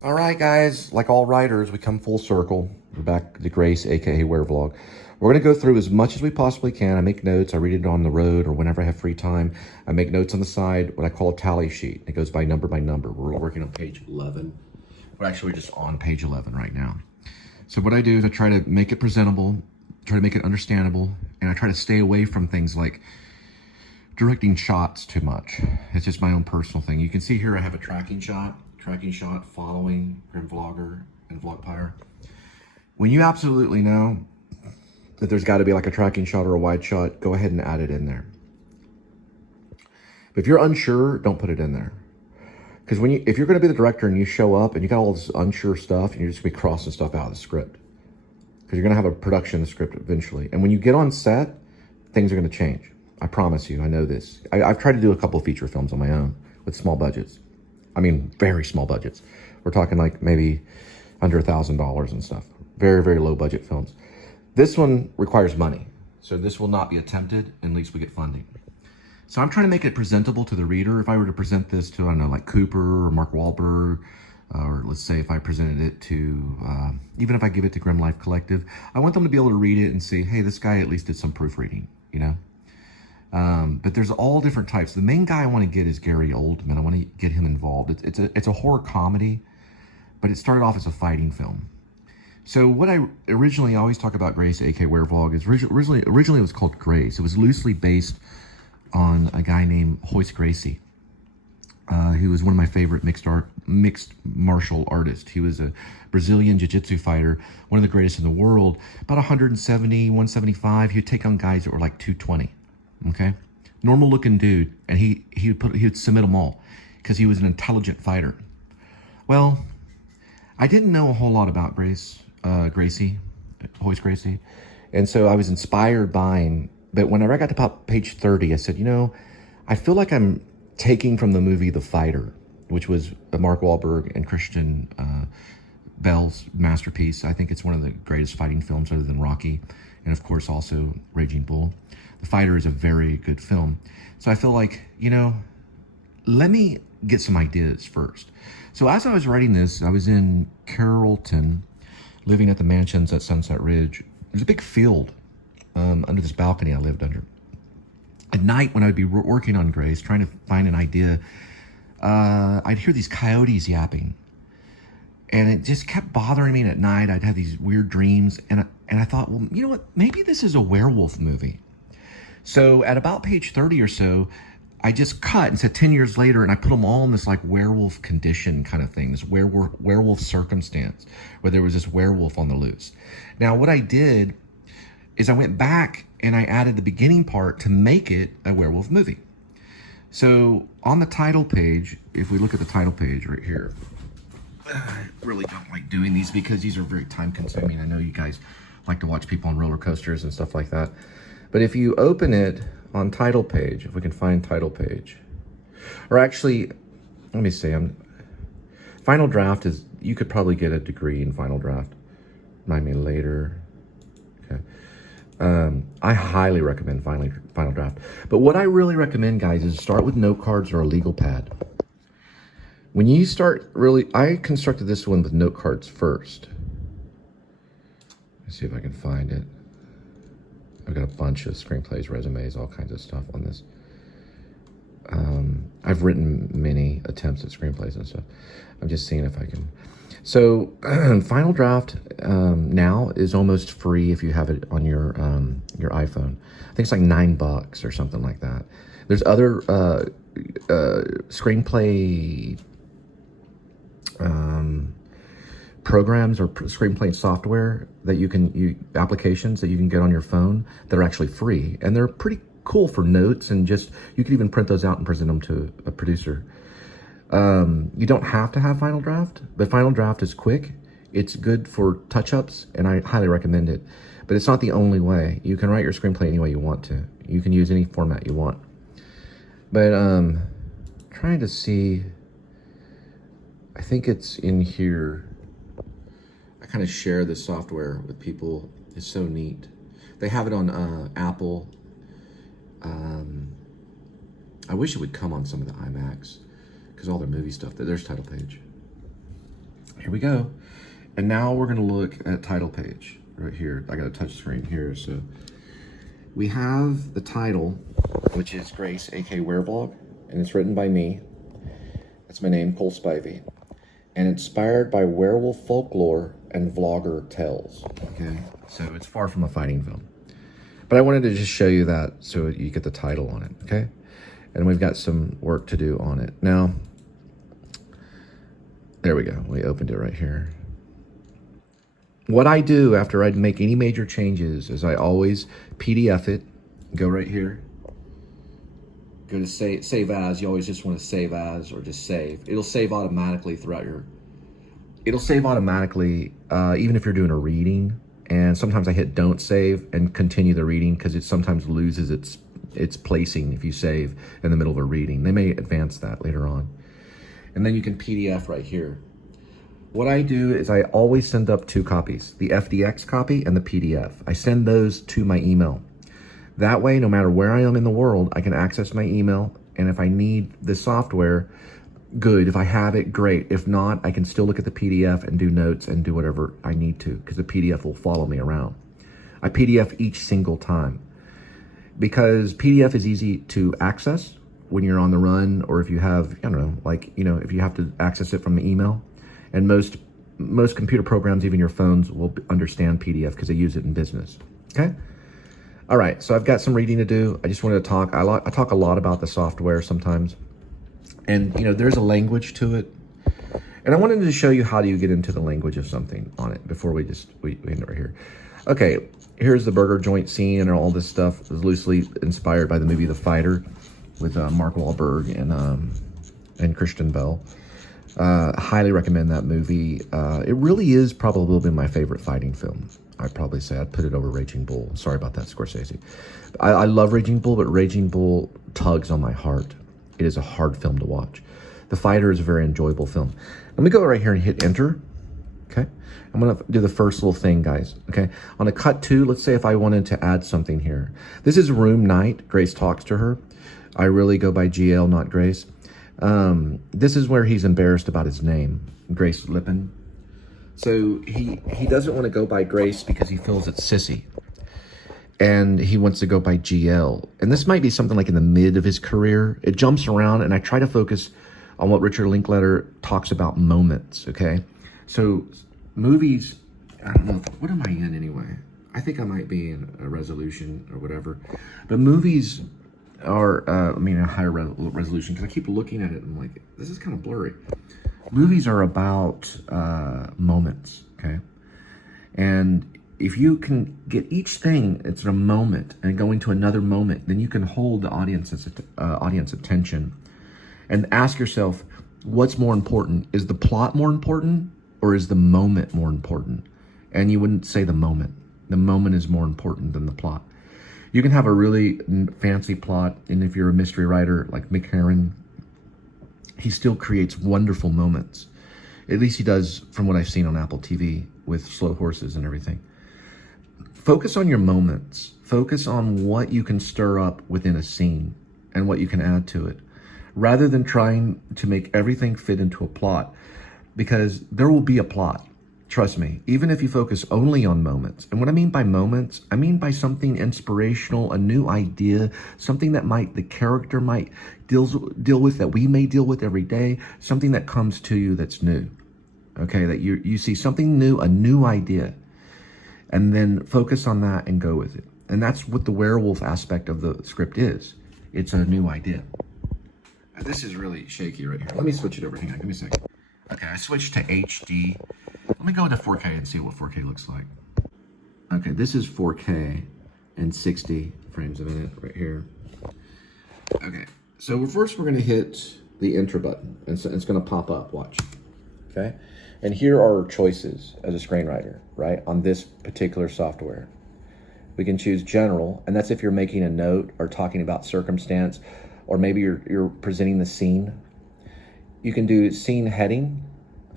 All right, guys, like all writers, we come full circle. We're back to Grace, aka Werevlog. We're going to go through as much as we possibly can. I make notes. I read it on the road or whenever I have free time. I make notes on the side, what I call a tally sheet. It goes by number by number. We're working on page 11. We're actually just on page 11 right now. So what I do is I try to make it presentable, try to make it understandable, and I try to stay away from things like directing shots too much. It's just my own personal thing. You can see here I have a tracking shot following Grim Vlogger and Vlogpire. When you absolutely know that there's got to be like a tracking shot or a wide shot, go ahead and add it in there. But if you're unsure, don't put it in there. Because if you're going to be the director and you show up and you got all this unsure stuff, and you're just going to be crossing stuff out of the script. Because you're going to have a production of the script eventually. And when you get on set, things are going to change. I promise you, I know this. I've tried to do a couple of feature films on my own with small budgets. I mean, very small budgets. We're talking like maybe under $1,000 and stuff. Very, very low budget films. This one requires money. So this will not be attempted unless we get funding. So I'm trying to make it presentable to the reader. If I were to present this to, I don't know, like Cooper or Mark Wahlberg, or let's say if I presented it to, even if I give it to Grim Life Collective, I want them to be able to read it and see, hey, this guy at least did some proofreading, you know? But there's all different types. The main guy I want to get is Gary Oldman. I want to get him involved. It's a horror comedy, but it started off as a fighting film. So what I originally always talk about Grace, aka Werevlog, is originally it was called Grace. It was loosely based on a guy named Hoist Gracie, who was one of my favorite mixed martial artists. He was a Brazilian jiu-jitsu fighter, one of the greatest in the world. About 170, 175. He would take on guys that were like 220. Okay, normal looking dude, and he would submit them all because he was an intelligent fighter. Well, I didn't know a whole lot about Hoist Gracie, and so I was inspired by him. But whenever I got to about page 30, I said, you know, I feel like I'm taking from the movie The Fighter, which was Mark Wahlberg and Christian Bale's masterpiece. I think it's one of the greatest fighting films other than Rocky, and of course also Raging Bull. The Fighter is a very good film. So I feel like, you know, let me get some ideas first. So as I was writing this, I was in Carrollton, living at the mansions at Sunset Ridge. There's a big field under this balcony I lived under. At night, when I would be working on Grace, trying to find an idea, I'd hear these coyotes yapping. And it just kept bothering me. And at night, I'd have these weird dreams. And I thought, well, you know what? Maybe this is a werewolf movie. So at about page 30 or so, I just cut and said 10 years later, and I put them all in this like werewolf condition kind of thing, this werewolf circumstance where there was this werewolf on the loose. Now, what I did is I went back and I added the beginning part to make it a werewolf movie. So on the title page, if we look at the title page right here, I really don't like doing these because these are very time consuming. I know you guys like to watch people on roller coasters and stuff like that. But if you open it on title page, if we can find title page, or actually, let me see, final draft is, you could probably get a degree in final draft. Remind me later. Okay. I highly recommend final draft. But what I really recommend, guys, is start with note cards or a legal pad. When you start I constructed this one with note cards first. Let's see if I can find it. I've got a bunch of screenplays, resumes, all kinds of stuff on this. I've written many attempts at screenplays and stuff. I'm just seeing if I can. So Final Draft now is almost free if you have it on your iPhone. I think it's like $9 or something like that. There's other screenplay programs or screenplay software that applications that you can get on your phone that are actually free, and they're pretty cool for notes, and just you can even print those out and present them to a producer. You don't have to have Final Draft, but Final Draft is quick. It's good for touch-ups, and I highly recommend it. But it's not the only way. You can write your screenplay any way you want to. You can use any format you want. But trying to see, I think it's in here. I kind of share this software with people. It's so neat. They have it on Apple. I wish it would come on some of the iMacs, because all their movie stuff, there's title page. here we go. And now we're gonna look at title page right here. I got a touch screen here. So we have the title, which is Grace, aka Werevlog, and it's written by me. That's my name, Cole Spivey. And inspired by werewolf folklore and vlogger tales, okay? So it's far from a fighting film. But I wanted to just show you that so you get the title on it, okay? And we've got some work to do on it. Now, there we go. We opened it right here. What I do after I make any major changes is I always PDF it, go right here, go to save as. You always just want to save as or just save. It'll save automatically throughout your, it'll save automatically even if you're doing a reading. And sometimes I hit don't save and continue the reading because it sometimes loses its placing if you save in the middle of a reading. They may advance that later on. And then you can PDF right here. What I do is I always send up 2 copies, the FDX copy and the PDF. I send those to my email. That way, no matter where I am in the world, I can access my email. And if I need the software, good. If I have it, great. If not, I can still look at the PDF and do notes and do whatever I need to because the PDF will follow me around. I PDF each single time because PDF is easy to access when you're on the run or if you have, I don't know, like, you know, if you have to access it from the email. And most computer programs, even your phones, will understand PDF because they use it in business, okay? All right, so I've got some reading to do. I just wanted to talk. I talk a lot about the software sometimes. And, you know, there's a language to it. And I wanted to show you how do you get into the language of something on it before we end it right here. Okay, here's the burger joint scene and all this stuff. It was loosely inspired by the movie The Fighter with Mark Wahlberg and Christian Bale. Highly recommend that movie. It really is probably my favorite fighting film. I'd probably say I'd put it over Raging Bull. Sorry about that, Scorsese. I love Raging Bull, but Raging Bull tugs on my heart. It is a hard film to watch. The Fighter is a very enjoyable film. Let me go right here and hit enter. Okay. I'm going to do the first little thing, guys. Okay. On a cut 2, let's say if I wanted to add something here. This is room night. Grace talks to her. I really go by GL, not Grace. This is where he's embarrassed about his name, Grace Lippin. So he doesn't want to go by Grace because he feels it's sissy. And he wants to go by GL. And this might be something like in the mid of his career. It jumps around and I try to focus on what Richard Linklater talks about moments, okay? So movies, I don't know, what am I in anyway? I think I might be in a resolution or whatever. But movies are, a higher resolution because I keep looking at it and I'm like, this is kind of blurry. Movies are about moments, okay? And if you can get each thing, it's a moment, and go into another moment, then you can hold the audience attention and ask yourself, what's more important? Is the plot more important or is the moment more important? And you wouldn't say the moment. The moment is more important than the plot. You can have a really fancy plot, and if you're a mystery writer like Mick Herron, he still creates wonderful moments. At least he does from what I've seen on Apple TV with Slow Horses and everything. Focus on your moments. Focus on what you can stir up within a scene and what you can add to it, rather than trying to make everything fit into a plot, because there will be a plot. Trust me, even if you focus only on moments. And what I mean by moments, I mean by something inspirational, a new idea, something that the character might deal with, that we may deal with every day, something that comes to you that's new. Okay, that you see something new, a new idea, and then focus on that and go with it. And that's what the werewolf aspect of the script is. It's a new idea. This is really shaky right here. Let me switch it over. Hang on, give me a second. Okay, I switched to HD. Let me go into 4K and see what 4K looks like. Okay, this is 4K and 60 frames a minute right here. Okay, so first we're gonna hit the enter button, and so it's gonna pop up, watch. Okay, and here are our choices as a screenwriter, right? On this particular software. We can choose general, and that's if you're making a note or talking about circumstance, or maybe you're presenting the scene. You can do scene heading,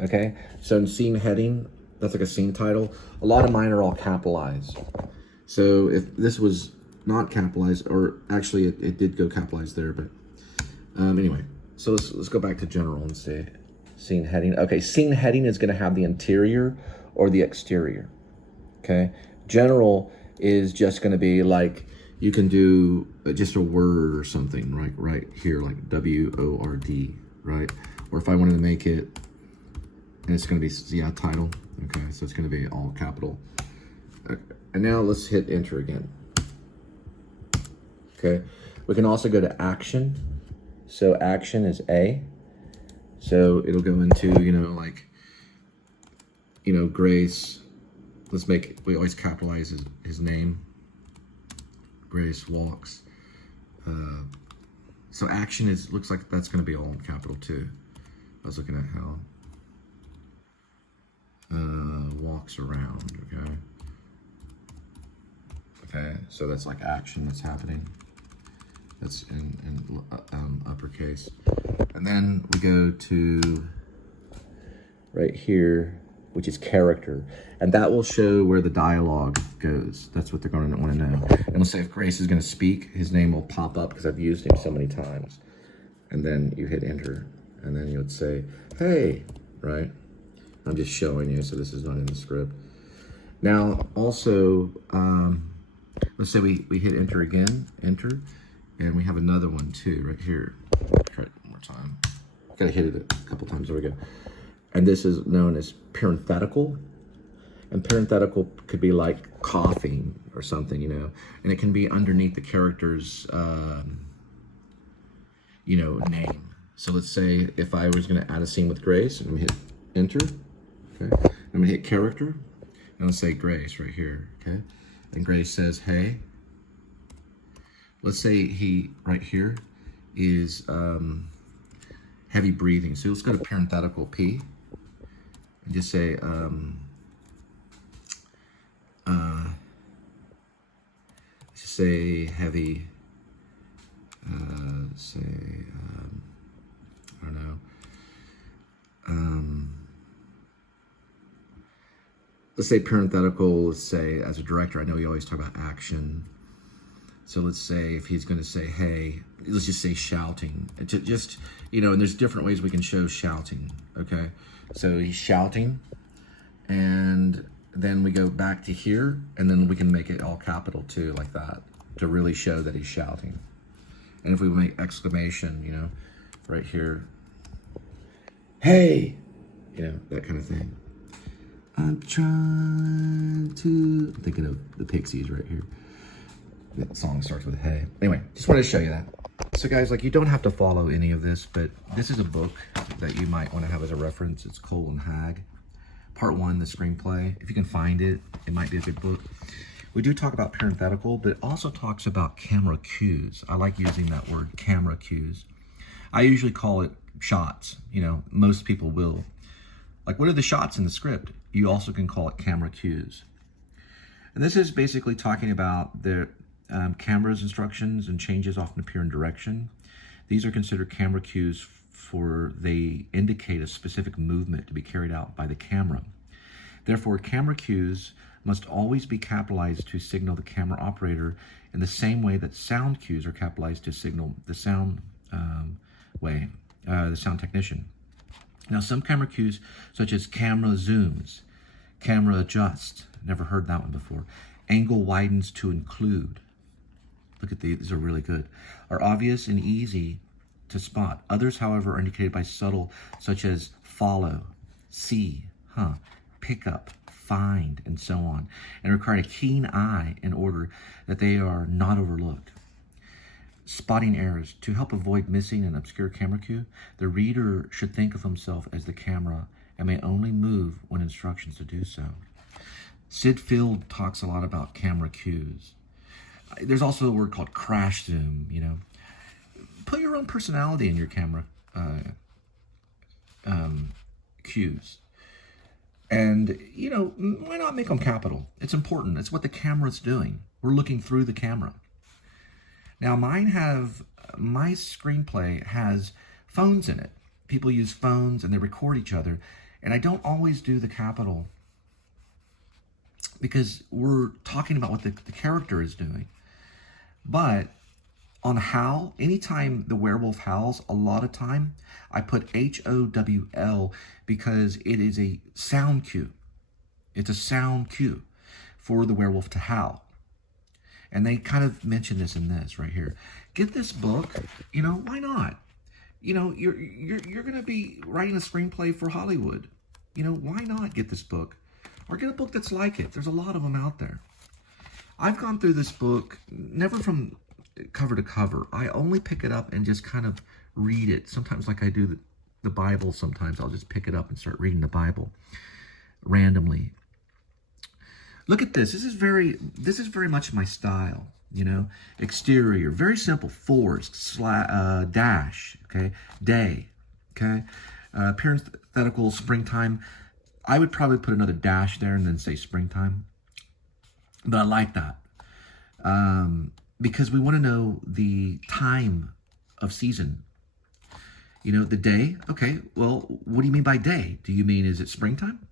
okay? So in scene heading, that's like a scene title. A lot of mine are all capitalized. So if this was not capitalized, or actually it did go capitalized there, but anyway. So let's go back to general and see. Scene heading. Okay, scene heading is going to have the interior or the exterior. Okay, general is just going to be like, you can do just a word or something right here, like W-O-R-D, right? Or if I wanted to make it, and it's going to be, yeah, title. Okay, so it's going to be all capital. Okay. And now let's hit enter again. Okay, we can also go to action. So action is A. So it'll go into, like, Grace. Let's make, we always capitalize his name. Grace walks. So action looks like that's going to be all in capital too. I was looking at how walks around. Okay, so that's like action that's happening. That's in uppercase. And then we go to right here, which is character. And that will show where the dialogue goes. That's what they're going to want to know. And let's say if Grace is going to speak, his name will pop up because I've used him so many times. And then you hit enter. And then you would say, hey, right? I'm just showing you, so this is not in the script. Now, also, let's say we hit enter again, enter. And we have another one too, right here. Try it one more time. Gotta hit it a couple times, there we go. And this is known as parenthetical. And parenthetical could be like coughing or something, and it can be underneath the character's, name. So let's say if I was gonna add a scene with Grace, and I'm gonna hit enter, okay? I'm gonna hit character, and let's say Grace right here, okay? And Grace says, hey. Let's say he, right here, is heavy breathing. So let's go to parenthetical P, and just say, just say heavy, I don't know, let's say parenthetical, let's say, as a director, I know you always talk about action. So let's say if he's going to say, hey, let's just say shouting. Just, and there's different ways we can show shouting, okay? So he's shouting, and then we go back to here, and then we can make it all capital too, like that, to really show that he's shouting. And if we make exclamation, right here, hey, that kind of thing. I'm thinking of the Pixies right here. That song starts with hey. Anyway, just wanted to show you that. So guys, you don't have to follow any of this, but this is a book that you might want to have as a reference. It's Cole and Haag. Part 1, the screenplay. If you can find it, it might be a good book. We do talk about parenthetical, but it also talks about camera cues. I like using that word, camera cues. I usually call it shots. Most people will. Like, what are the shots in the script? You also can call it camera cues. And this is basically talking about the camera's instructions and changes often appear in direction. These are considered camera cues for they indicate a specific movement to be carried out by the camera. Therefore, camera cues must always be capitalized to signal the camera operator in the same way that sound cues are capitalized to signal the sound the sound technician. Now, some camera cues, such as camera zooms, camera adjusts, never heard that one before, angle widens to include, look at these are really good, are obvious and easy to spot. Others, however, are indicated by subtle, such as follow, see, pick up, find, and so on, and require a keen eye in order that they are not overlooked. Spotting errors. To help avoid missing an obscure camera cue, the reader should think of himself as the camera and may only move when instructions to do so. Sid Field talks a lot about camera cues. There's also a word called crash zoom, Put your own personality in your camera cues. And, why not make them capital? It's important. It's what the camera's doing. We're looking through the camera. Now, my screenplay has phones in it. People use phones and they record each other. And I don't always do the capital because we're talking about what the character is doing. But On howl, anytime the werewolf howls, a lot of time, I put HOWL because it is a sound cue. It's a sound cue for the werewolf to howl. And they kind of mention this in this right here. Get this book, you know, why not? You know, you're going to be writing a screenplay for Hollywood. You know, why not get this book? Or get a book that's like it. There's a lot of them out there. I've gone through this book, never from cover to cover. I only pick it up and just kind of read it. Sometimes like I do the Bible, sometimes I'll just pick it up and start reading the Bible randomly. Look at this. This is very much my style, you know. Exterior, very simple. Forest, dash, okay. Day, okay. Parenthetical, springtime. I would probably put another dash there and then say springtime. But I like that. Because we want to know the time of season. You know, the day. Okay, well, what do you mean by day? Do you mean, is it springtime?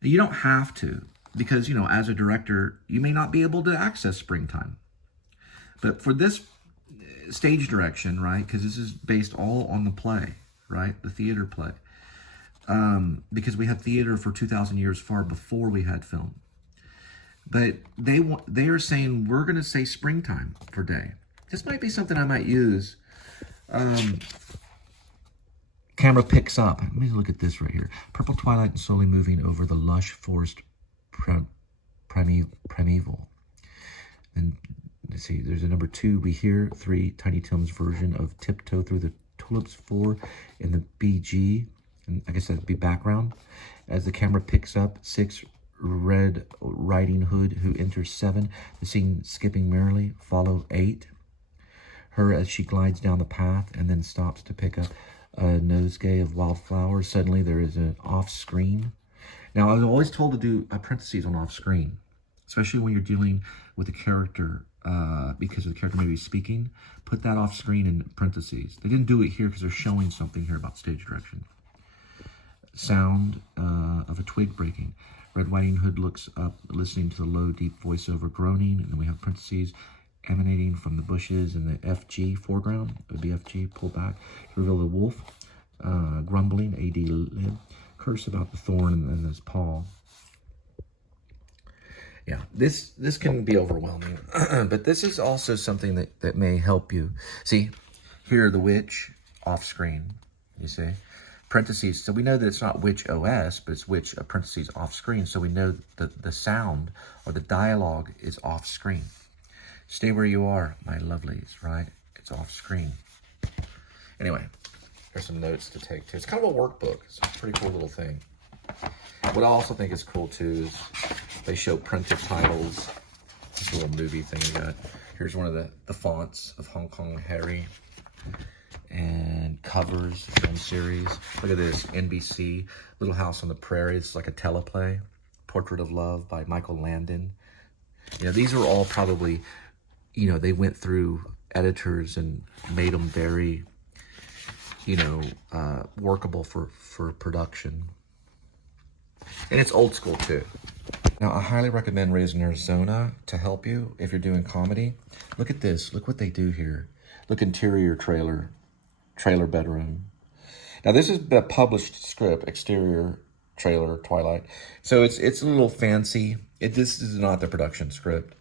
You don't have to, because, you know, as a director, you may not be able to access springtime. But for this stage direction, right, because this is based all on the play, right, the theater play. Because we had theater for 2,000 years far before we had film. But they are saying we're going to say springtime for day. This might be something I might use. Camera picks up. Let me look at this right here. Purple twilight and slowly moving over the lush forest primeval. And let's see, there's a number 2. We hear 3, Tiny Tim's version of Tiptoe Through the Tulips. 4 in the BG. And I guess that'd be background. As the camera picks up, 6, Red Riding Hood, who enters. 7, the scene skipping merrily. Follow 8, her as she glides down the path and then stops to pick up a nosegay of wildflowers. Suddenly there is an off-screen. Now, I was always told to do parentheses on off-screen, especially when you're dealing with a character, because the character may be speaking. Put that off-screen in parentheses. They didn't do it here because they're showing something here about stage direction. Sound of a twig breaking. Red Riding Hood looks up, listening to the low, deep voiceover groaning, and then we have parentheses emanating from the bushes in the FG foreground. It would be FG, pull back, reveal the wolf, grumbling, A.D.W.C, curse about the thorn in his paw. Yeah, this can be overwhelming, but this is also something that may help you. See, here, the witch, off screen, you see? Parentheses, so we know that it's not witch OS, but it's witch, parentheses, off screen, so we know that the sound or the dialogue is off screen. Stay where you are, my lovelies, right? It's off screen. Anyway, there's some notes to take too. It's kind of a workbook. It's a pretty cool little thing. What I also think is cool too is they show printed titles. This little movie thing we got. Here's one of the fonts of Hong Kong Harry. And covers, film series. Look at this, NBC, Little House on the Prairie. It's like a teleplay. Portrait of Love by Michael Landon. You know, these are all probably, you know, they went through editors and made them very, you know, workable for production. And it's old school too. Now, I highly recommend Raising Arizona to help you if you're doing comedy. Look at this. Look what they do here. Look, interior trailer bedroom. Now, this is the published script, exterior trailer, Twilight. So it's a little fancy. This is not the production script.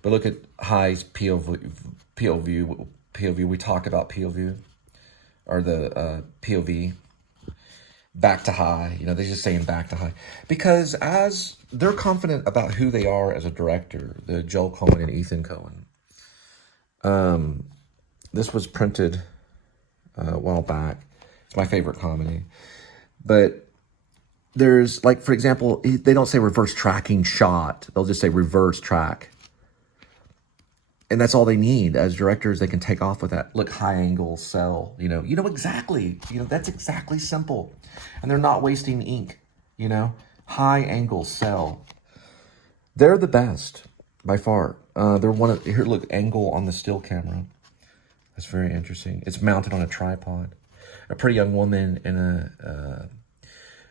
But look at High's POV. We talk about POV, or the POV. Back to High. You know, they're just saying back to High. Because as they're confident about who they are as a director, the Joel Coen and Ethan Coen. This was printed a while back. It's my favorite comedy. But there's, like, for example, they don't say reverse tracking shot. They'll just say reverse track. And that's all they need. As directors, they can take off with that. Look, high angle cell, you know exactly. You know, that's exactly simple. And they're not wasting ink, you know. High angle cell. They're the best, by far. They're one of, here, look, angle on the still camera. That's very interesting. It's mounted on a tripod. A pretty young woman in a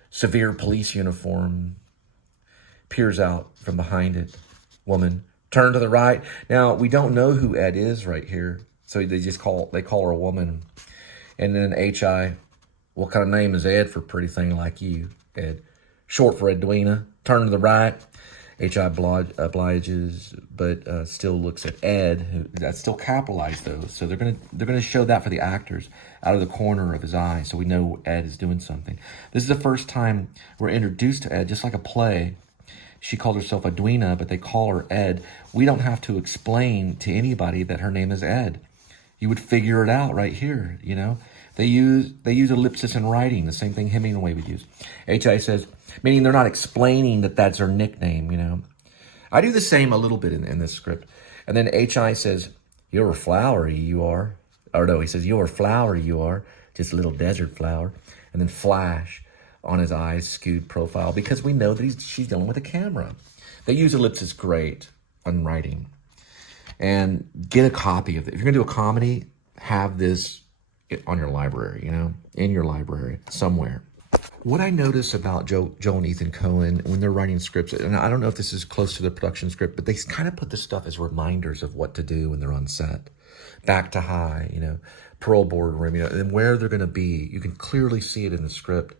severe police uniform peers out from behind it. Woman, turn to the right. Now, we don't know who Ed is right here. So they call her a woman. And then H.I., what kind of name is Ed for a pretty thing like you, Ed? Short for Edwina. Turn to the right. H.I. obliges, but still looks at Ed. That's still capitalized though, so they're gonna show that for the actors out of the corner of his eye, so we know Ed is doing something. This is the first time we're introduced to Ed, just like a play. She called herself Edwina, but they call her Ed. We don't have to explain to anybody that her name is Ed. You would figure it out right here, you know. They use ellipsis in writing, the same thing Hemingway would use. H.I. says, meaning they're not explaining that that's her nickname, you know. I do the same a little bit in this script. And then H.I. says, you're flowery, you are. Or no, he says, you're flowery, you are. Just a little desert flower. And then flash on his eyes, skewed profile, because we know that she's dealing with a camera. They use ellipsis great on writing. And get a copy of it. If you're going to do a comedy, have this on your library, you know, in your library somewhere. What I notice about Joe and Ethan Coen when they're writing scripts, and I don't know if this is close to the production script, but they kind of put this stuff as reminders of what to do when they're on set. Back to high, you know, parole boardroom, you know, and where they're going to be. You can clearly see it in the script.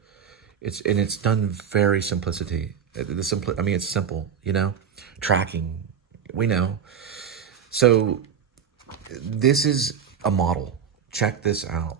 It's done very simplicity. It's simple, you know, tracking, we know. So this is a model. Check this out.